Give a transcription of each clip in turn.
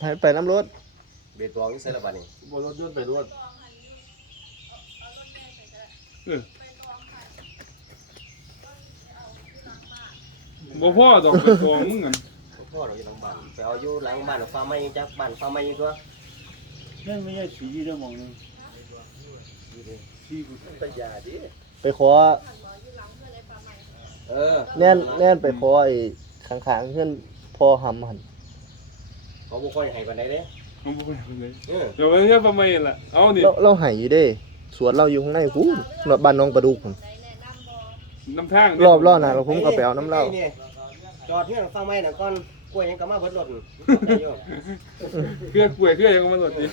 ให้ไปน้ำรถเบตองนี่ใส่ละบัดนี่บนรถยนต์ไปรถบ่พ่อดอกไปกองมึงกันพ่อเราอยู่หลังบ้านไปเอาอยู่หลังบ้านฟ้าไม้จักบ้านฟ้าไม้ตัวนั่นไม่ใช่สีเด้อมองนึงสีกูตะยาดิไปขอ เออ แน่นแน่นไปขอไอ้ข้างๆเพื่อนพ่อหำหัน เขาบ่ค่อยให้ปานใดเด้เอาบ่ไปเอาเลยเออเดี๋ยวมันจะประมาณล่ะเอานี่เราเราใหายอยู่เด้ สวนเราอยู่ข้างในพูนรถบ้านน้องประดุกพุ่นน้ำทางรอบรอบน่ะเราผมก็ไปเอาน้ำเหล้านี่จอดที่หลังฟ้าไม้น่ะก่อนกล้วยยังก็มาเบิดรถนี่ได้อยู่เครือกล้วยเครือยังมันหมดดิ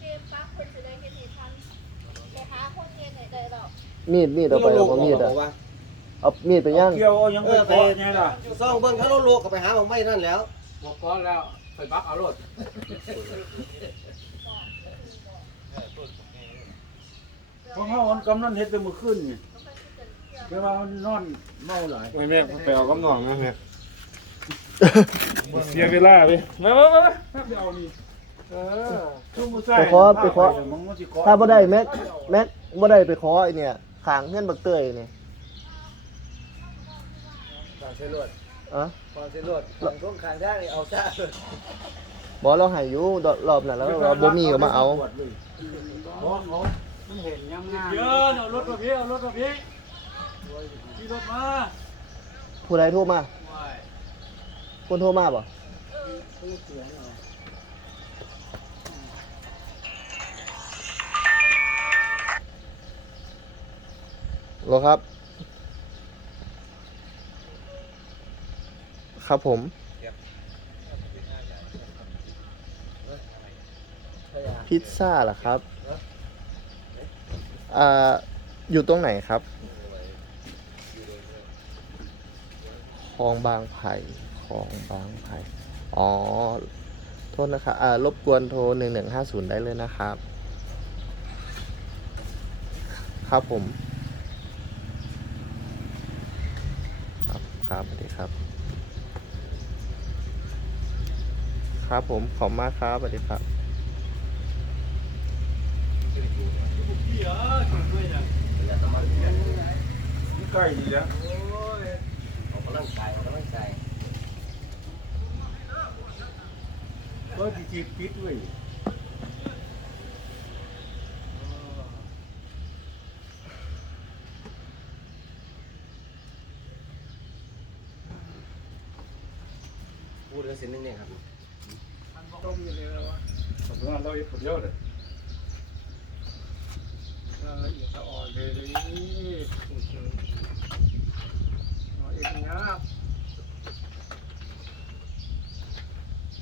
เกมปั๊บคนจะได้เห็นเหตุทันไปหาคนเห็นไหนได้หรอกมีดมีดเอาไปเอาบ่มีดอะเอามีดไปย่างเกี่ยวเอายังไปขอไงล่ะซ่องเบิ่งเขาโลกก็ไปหาของไม้นั่นแล้ว บอกก้อนแล้ว ไปบักเอารถเพราะเฮามันกำนันเฮ็ดแต่มื้อคืนนี่แต่ว่ามันนอนเมาหลายไม่แม่ไปเอากำหนองนะแม่เสียเวลาไปมามามามาไปเอานี่ซุ่มผู้ชายไปขอไปขอมันมันสิขอถ้าบ่ได้แม็กแม็กบ่ได้ไปขอไอ้เนี่ยขางเพื่อนบักเตยนี่ขางเส้นรถอะขางเส้นรถขางช่วงขางได้เอาซะบ่เราใหายอยู่รอบนั้นแล้วเราบ่มีก็มาเอาขอเขามันเห็นยังงามเยอะเอารถมาพี่เอารถมาพี่ขี่รถมาผู้ใดโทรมา ว้ายคนโทรมาบ่โลครับ ครับผมพิซซ่าเหรอครับอ่าอยู่ตรงไหนครับคลองบางไผ่คลองบางไผ่อ๋อ โทษนะครับอ่ารบกวนโทรหนึ่งหนึ่งห้าศูนย์ได้เลยนะครับ ครับผม ครับ ครับสวัสดีครับ ครับผมขอบมากครับสวัสดีครับพี่เหรอช่วยด้วยนะมันใกล้นี่แหละโอ้ยออกกำลังกายออกกำลังกายก็สิจิปิดไว้พูดกันสินึงเนี่ยครับ ต้มอยู่เลยแล้ววะทำงานเราเองคนเดียวเลยรายละเอียดละอ่อนเลยเลยโอเคเอาเอ็ดเนี้ย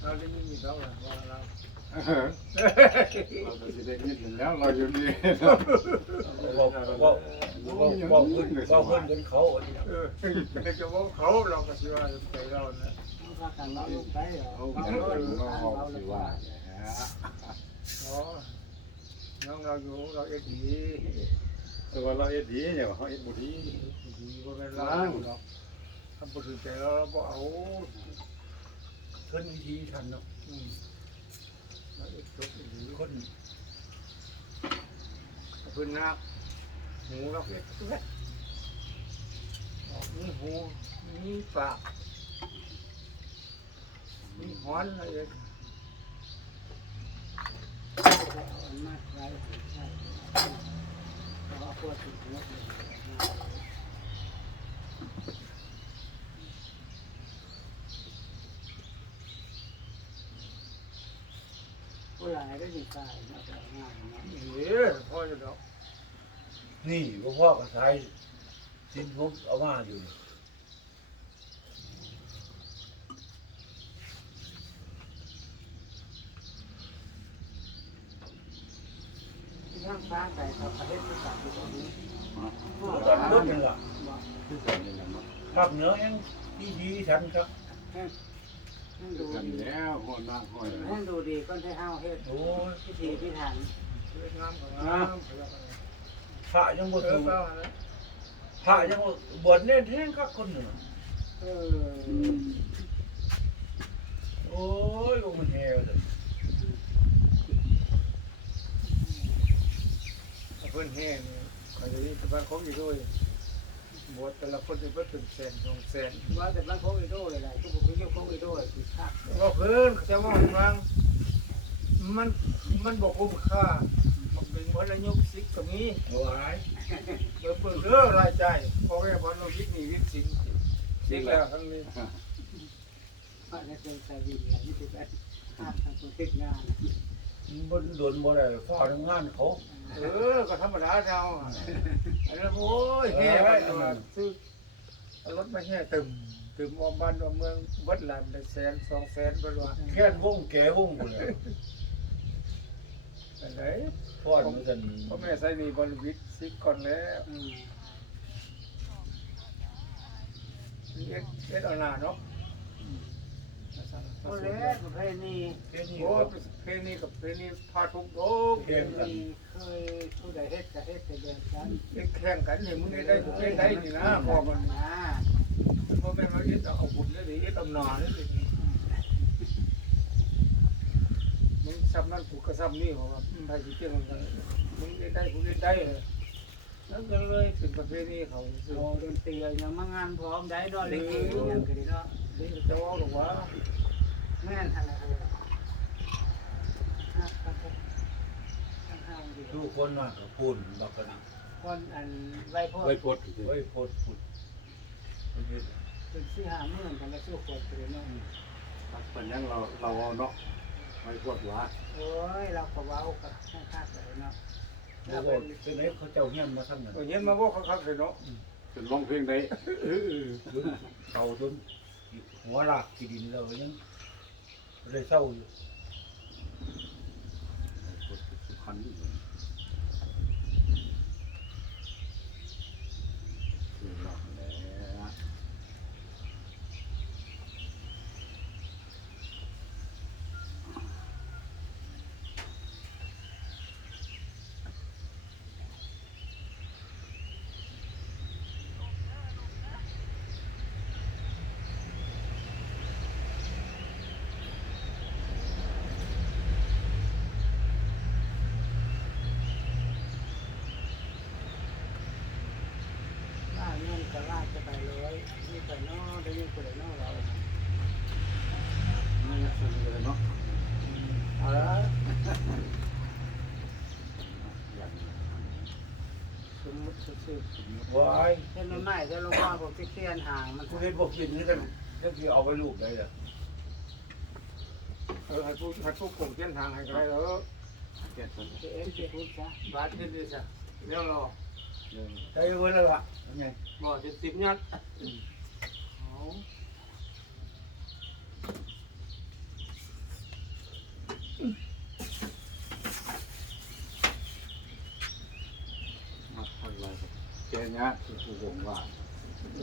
เราได้ยินอยู่แล้วแหละว่าเราเราจะสิได้ยินถึงแล้วเราอยู่นี่บอก บอกบอกบอกเพิ่นบอกเพิ่นจนเขาอันนี้เออแต่จะว่าเขาเราก็สิว่าใจเรานะเอากันเอาลูกไปเหรอเอาเอาเอาสิว่าอ๋อน้องเราอยู่เราเอ็ดดีแต่ว่าเราเอ็ดดีเนี่ยเขาเอ็ดบุดีดีว่าเป็นเราเนาะทำบุญใจเราเราก็เอาเพิ่นวิธีทันเนาะเราเอ็ดจบดีคนขอบคุณนะ หูเราเอ็ดเล็กมีหูมีปากมีหอนอะไรเอ็ดผู้หลายได้สิตายมาแต่งานนะเอ๊ะพ่อจะดอก นี่หลวงพ่อก็ใช้สินผมเอามาอยู่ข้างฟ้าใส่เขาประเทศที่สามที่ตรงนี้ตอนรถนี่ล่ะภาคเหนือยังดีดีฉันครับนั่นดูกันดีแล้วคนมากคนนั่นดูดีก็ได้ห้าวเฮ็ดโอ้ยพิธีพิถันเวียดนามกับน้ำ พระยังบ่เอถูอกาพระยังบ่บวชเน้นแห้งกักคนหนึ่งโอ้ยลงมันแห้วเลยอเพิ่นแห้งเนี่ยเขาจะมีสภานของอีกด้วยบวชแต่ละคนจะเพื่อนเป็นแสนสองแสนว่าแต่บ้านของอีโด้วยแหละทุกคนเรียกขคงอีโด้ติดข้าว่าเพื่อนจะว่าฟังมันมันบอกคุ้มค่า มันเป็นวัฒนยุกสิกตรงนี้โอ้ยเบิ่งเบิ่งเด้อรายจ่ายพ่อแม่พ่อน้องวิทย์นี่วิทย์สินสิกแล้วทั้งนี้ว่าจะเป็นสาวีอะไรนี่คือแบบคักทางคนติดงานบนโดนบ่ได้ฟ้าทำงานเขา เออ ก็ธรรมดาเราอะอันนั้นโอ้ยแห่ไปตัวซื้อเอารถมาแห่ตึมตึมออมบ้านออมเมืองเบิดล้านได้แสนสองแสนบ่รู้ว่าแค่นวงแก่วงพุ่นแหละ อันไหนฟ้อนมันกันพ่อแม่ใส่นี่บริวิตสิกก่อนแล้วอืมเอ็ดเอ็ดเอาหน้าเนาะโอ้เล่ประเพณีแค่นี้โอ้เพลนี้กับเพลนี้พาทุกโลกเก่งกันมีเคยผู้ใดเฮ็ดจะเฮ็ดแต่เดินกันเอ็ดแข่งกันนี่มึงได้ได้กูได้ได้นี่นะพ่อมันนะพ่อแม่มาเอ็ดเอาบุญเลยเอ็ดเอาน้าเลยดิ มึงซ้ำนั่นกูก็ซ้ำนี่เพราะว่าใครสิเกี่ยงกันมึงได้ได้กูได้ได้เลยนั่นก็เลยเป็นประเพณีเขาโอ้ดนตรียังมางานพร้อมได้ดอลิเกยังก็ดีเนาะนี่จะว่าหรือว่าแม่นอะไรเออฮักครับข้างๆดีทุกคนน่ะก็พูนบักกันคนอันไว้พ่อไว้พดไว้โพดพูดเป็นสี่ห้าหมื่นกันแล้วสู้อขวดเลยเนาะปัญญาเราเราเอาเนาะ ไว้พดว่าโอ้ยเราก็เว้ากับข้างๆเลยเนาะแล้วก็เป็นไอ้เขาเจ้าเฮียนมาทำนั่นตัวเย็นมาบอกเขาคักเลยเนาะเป็นร้องเพลงได้เก่าจนหัวลากที่ดินแล้วยังเลยเศร้าอยู่สุพรรณนี่คือเราแล้ว ว่าเงินก็ลาจะไปเลยนี่ไป นอกได้ยินคนนอกเราไม่อยากสนเลยเนาะเอาละสมมติซื่อว้ายเห็นมันใหม่จะลงว่าผมที่เตียนห่างมันกูเห็นบอกกินนี่กันจะคือเอาไปลูกได้ล่ะๆเออให้ผู้ให้ผู้กลุ่มเส้นทางให้ใครเออแก่สันเอ็มจะพูดซะบาทนิดดีจ้ะเดี๋ยวรอเรื่องใจเว้ยแล้วล่ะไงบ่จะสิบยัด แกเนี้ยคือผู้วงว่า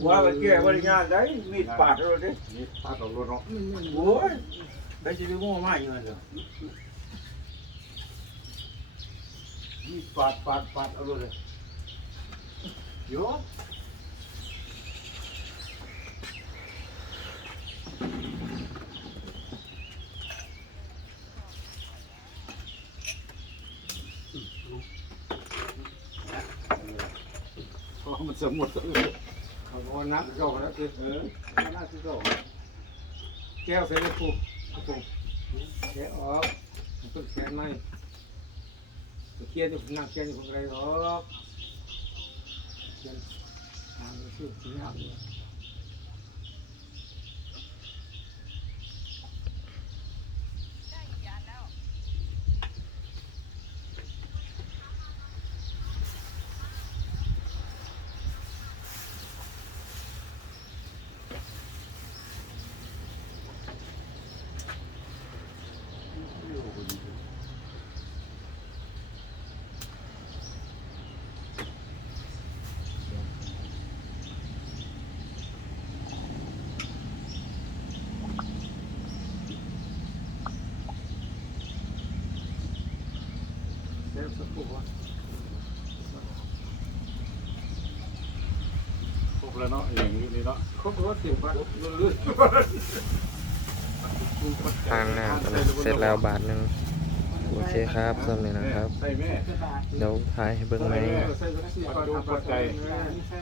ว่าไปแก้บริญญาได้มีดปาดเราดินี่ปาดเราเนาะโอ้ยไปจะไปมั่วมาอยู่นั่นเหรอมีดปาดปาดปาดเอาเลยโย เพราะมันสมหมดเขาบอกนักเจ้าแล้วคือเออนักที่เจ้าแก้วเสร็จแล้วปุ๊บปุ๊บแกะออกต้นแขนไหมเคียนอยู่นั่งเคียนอยู่คนไรหรอกเคียนอ่านชื่อสีหำเซลสักปุ๊บวะครบแล้วเนาะอย่างนี้นี่เนาะครบรถสิบวันเรื่อยทางหน้าตอนนี้เสร็จแล้วบาทหนึ่งๆโอเคครับสำเร็จนะครับใช่แม่คือบาทเดี๋ยวถ่ายให้เบิ่งไหมใส่วัคซีนก่อนทำปัจจัย